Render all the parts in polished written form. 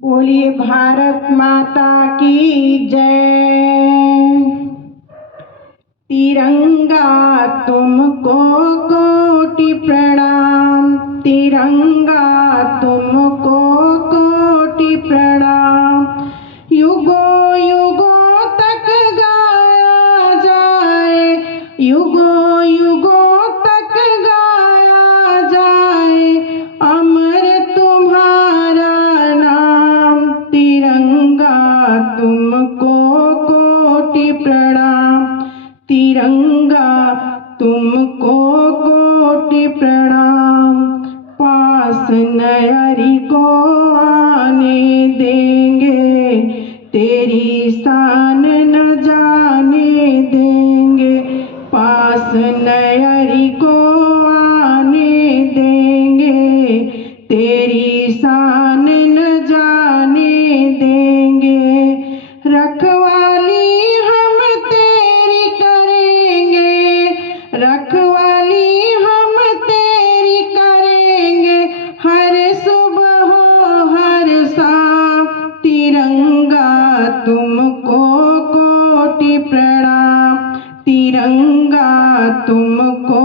बोलिए भारत माता की जय। तिरंगा तुमको कोटि प्रणाम, तिरंगा तुमको कोटि प्रणाम। युगों युगों तक गाया जाए, युगों युगों तक गाया जाए, अमर तुम्हारा नाम। तिरंगा तुमको कोटि प्रणाम, तिरंगा तुमको कोटि प्रणाम। पास नयरी को आने देंगे, तेरी शान न जाने देंगे। पास नयरी को आने देंगे, तेरी शान न जाने देंगे। रखवाली हम तेरी करेंगे, रखवाली हम तेरी करेंगे, हर सुबह हो हर शाम। तिरंगा तुमको कोटि प्रणाम, तिरंगा तुमको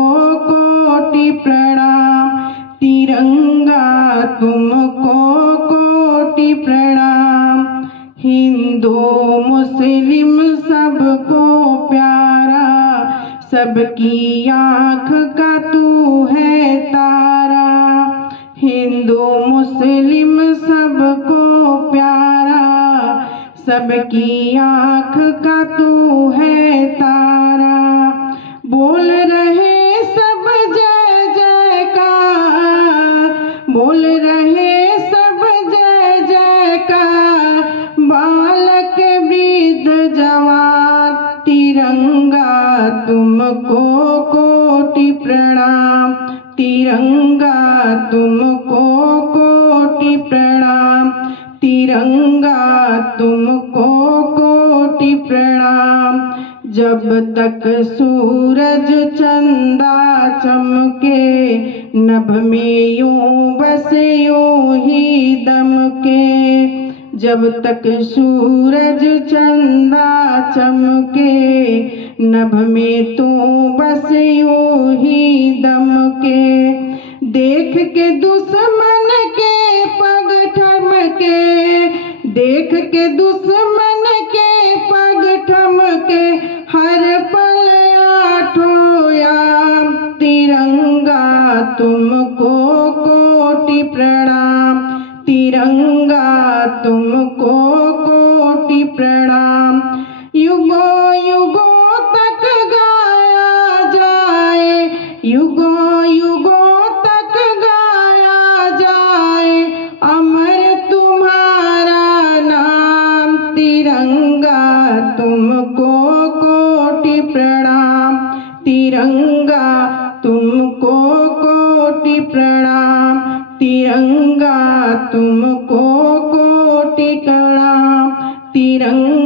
कोटि प्रणाम, तिरंगा तुमको कोटि प्रणाम। हिंदू मुस्लिम सबको प्यारा, सबकी आँख का तू है तारा। हिंदू मुस्लिम सबको प्यारा, सबकी आँख का तू है तारा। बोल रहे सब जय जयकार, बोल रहे सब जय जयकार, बालक वृद्ध जवान। तिरंगा तुमको कोटि प्रणाम, तिरंगा तुमको कोटि प्रणाम, तिरंगा तुमको कोटि प्रणाम। जब तक सूरज चंदा चमके, नभ में यूं बस यूं ही दमके। जब तक सूरज चंदा चमके, नभ में तू बस यूं ही दमके। देख के दुश्मन के पग ठमके, देख के दुश्मन के पग ठमके, हर पल आठों याम। तिरंगा तुमको कोटि प्रणाम, तिरंगा तुमको कोटि प्रणाम। युगों युगों तक गाया जाए, युगों युगों तक गाया जाए, अमर तुम्हारा नाम। तिरंगा तुमको कोटि प्रणाम, तिरंगा तुमको कोटि प्रणाम, तिरंगा तुमको कोटि प्रणाम, तिरंगा